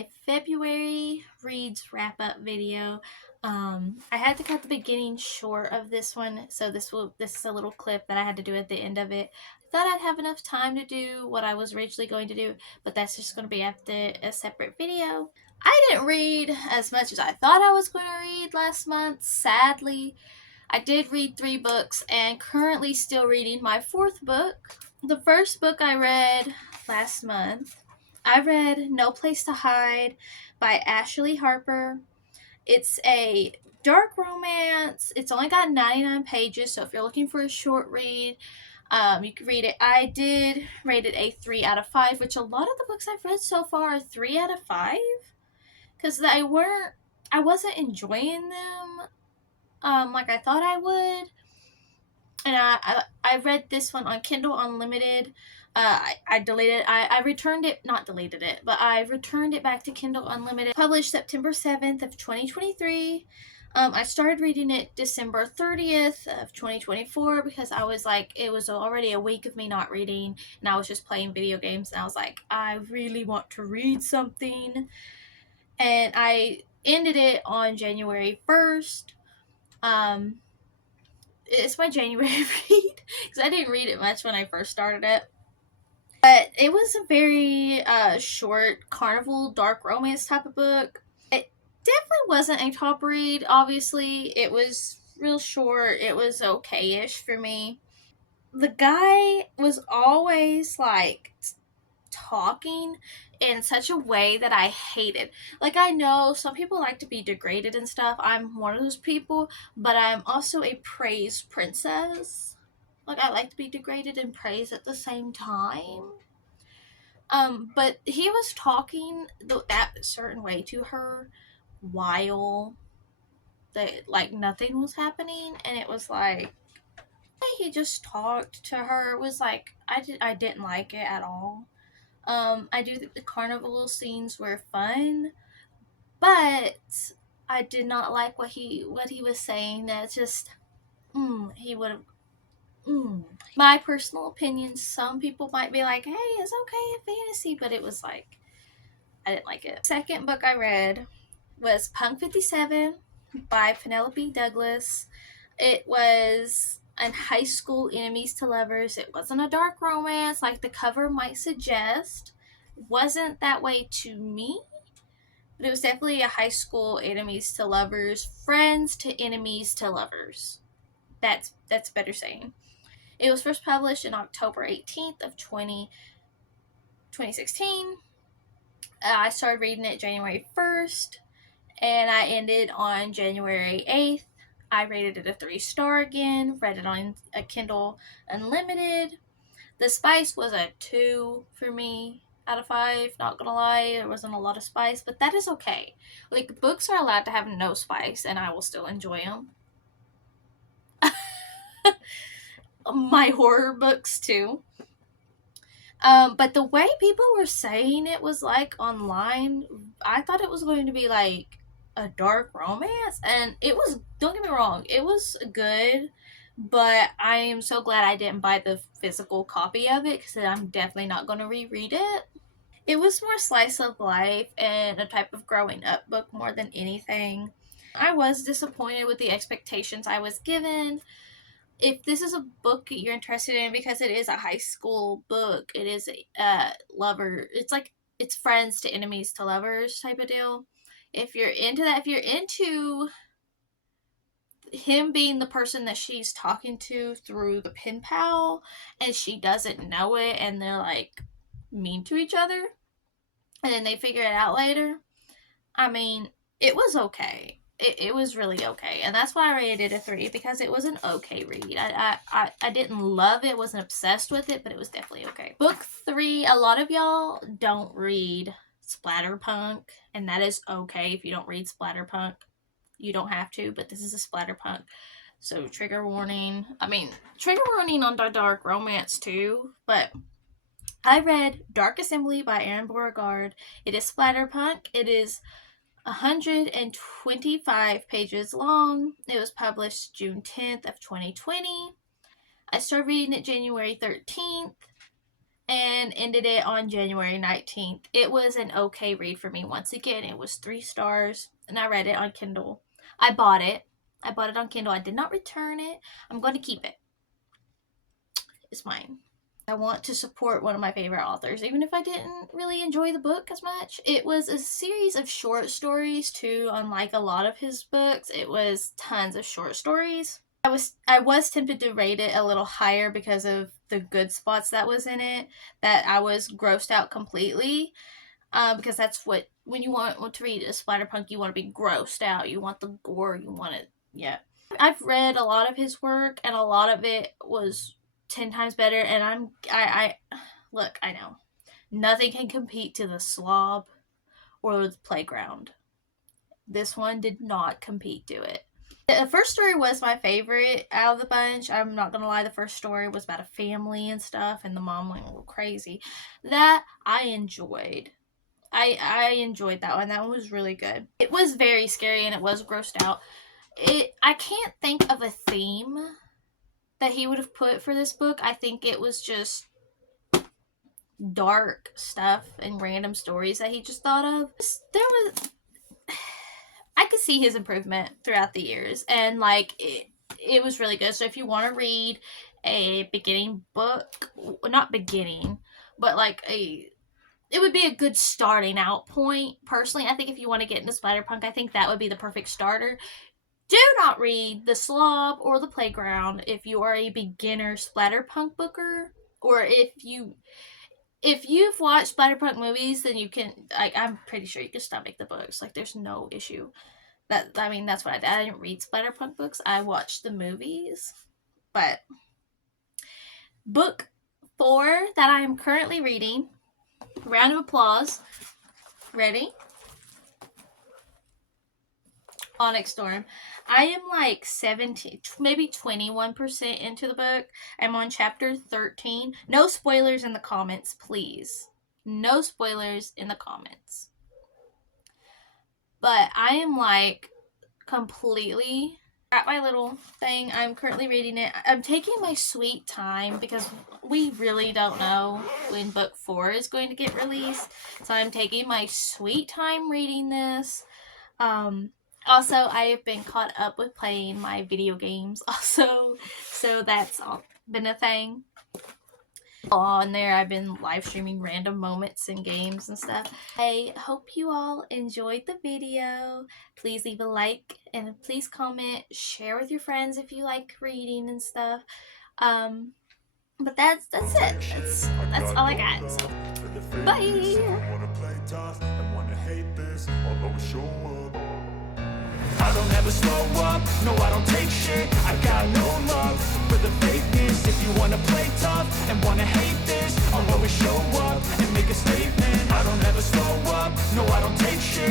my February reads wrap up video. I had to cut the beginning short of this one, so this is a little clip that I had to do at the end of it. I thought I'd have enough time to do what I was originally going to do, but that's just going to be after a separate video. I didn't read as much as I thought I was going to read last month, sadly. I did read 3 books and currently still reading my 4th book. The first book I read last month, I read No Place to Hide by Ashley Harper. It's a dark romance. It's only got 99 pages, so if you're looking for a short read, you can read it. I did rate it a 3 out of 5, which a lot of the books I've read so far are 3 out of 5, because I wasn't enjoying them like I thought I would. And I read this one on Kindle Unlimited. I deleted. I returned it, not deleted it, but I returned it back to Kindle Unlimited. Published September 7th of 2023. I started reading it December 30th of 2024 because I was like, it was already a week of me not reading, and I was just playing video games, and I was like, I really want to read something, and I ended it on January 1st. It's my January read because I didn't read it much when I first started it. But it was a very short carnival dark romance type of book. It definitely wasn't a top read, obviously. It was real short. It was okay-ish for me. The guy was always like talking in such a way that I hated. Like, I know some people like to be degraded and stuff. I'm one of those people, but I'm also a praise princess. Like, I like to be degraded and praised at the same time. But he was talking that certain way to her while like nothing was happening, and it was like he just talked to her. It was like I didn't like it at all. I do think the carnival scenes were fun, but I did not like what he was saying. That just he would have. My personal opinion. Some people might be like, "Hey, it's okay in fantasy," but it was like I didn't like it. Second book I read was Punk 57 by Penelope Douglas. It was in high school enemies to lovers. It wasn't a dark romance like the cover might suggest. Wasn't that way to me, but it was definitely a high school enemies to lovers, friends to enemies to lovers. That's better saying. It was first published in October 18th of 2016. I started reading it January 1st, and I ended on January 8th. I rated it a 3-star again, read it on a Kindle Unlimited. The spice was a 2 for me out of 5, not gonna lie. There wasn't a lot of spice, but that is okay. Like, books are allowed to have no spice, and I will still enjoy them. My horror books, too. But the way people were saying it was like online, I thought it was going to be like a dark romance, and it was, don't get me wrong, it was good, but I am so glad I didn't buy the physical copy of it because I'm definitely not going to reread it. It was more slice of life and a type of growing up book more than anything. I was disappointed with the expectations I was given. If this is a book you're interested in, because it is a high school book, it is a lover. It's like it's friends to enemies to lovers type of deal. If you're into that, if you're into him being the person that she's talking to through the pen pal and she doesn't know it, and they're like mean to each other, and then they figure it out later. I mean, it was okay. It was really okay, and that's why I rated it a 3, because it was an okay read. I didn't love it, wasn't obsessed with it, but it was definitely okay. Book 3, a lot of y'all don't read splatterpunk, and that is okay if you don't read splatterpunk. You don't have to, but this is a splatterpunk, so trigger warning. I mean, trigger warning on dark romance too, but I read Dark Assembly by Erin Beauregard. It is splatterpunk. It is 125 pages long. It was published June 10th of 2020. I started reading it January 13th, and ended it on January 19th. It was an okay read for me. Once again, it was 3 stars, and I read it on Kindle. I bought it. I bought it on Kindle. I did not return it. I'm going to keep it. It's mine. I want to support one of my favorite authors, even if I didn't really enjoy the book as much. It was a series of short stories, too. Unlike a lot of his books, it was tons of short stories. I was tempted to rate it a little higher because of the good spots that was in it, that I was grossed out completely. Because that's what, when you want to read a splatterpunk, you want to be grossed out. You want the gore. You want it, yeah. I've read a lot of his work, and a lot of it was 10 times better, and I look, I know nothing can compete to the Slob or the Playground. This one did not compete to it. The first story was my favorite out of the bunch. I'm not gonna lie, the first story was about a family and stuff, and the mom went a little crazy. That I enjoyed. I enjoyed that one. That one was really good. It was very scary, and it was grossed out. I can't think of a theme that he would have put for this book. I think it was just dark stuff and random stories that he just thought of. I could see his improvement throughout the years, and like it was really good. So if you want to read a beginning book, not beginning, but like it would be a good starting out point. Personally, I think if you want to get into splatterpunk, I think that would be the perfect starter. Do not read The Slob or The Playground if you are a beginner splatterpunk booker, or if you've watched splatterpunk movies, then you can, like, I'm pretty sure you can stomach the books. Like, there's no issue. That's what I did. I didn't read splatterpunk books. I watched the movies. But book 4 that I am currently reading. Round of applause. Ready? Onyx Storm. I am like 17, maybe 21% into the book. I'm on chapter 13. No spoilers in the comments, please. No spoilers in the comments. But I am like completely at my little thing. I'm currently reading it. I'm taking my sweet time because we really don't know when book 4 is going to get released. So I'm taking my sweet time reading this. Also, I have been caught up with playing my video games also, so that's been a thing. On there, I've been live streaming random moments and games and stuff. I hope you all enjoyed the video. Please leave a like and please comment, share with your friends if you like reading and stuff. But that's it. That's all I got. So, bye. I don't ever slow up, no I don't take shit. I got no love for the fakeness. If you wanna play tough and wanna hate this, I'll always show up and make a statement. I don't ever slow up, no I don't take shit.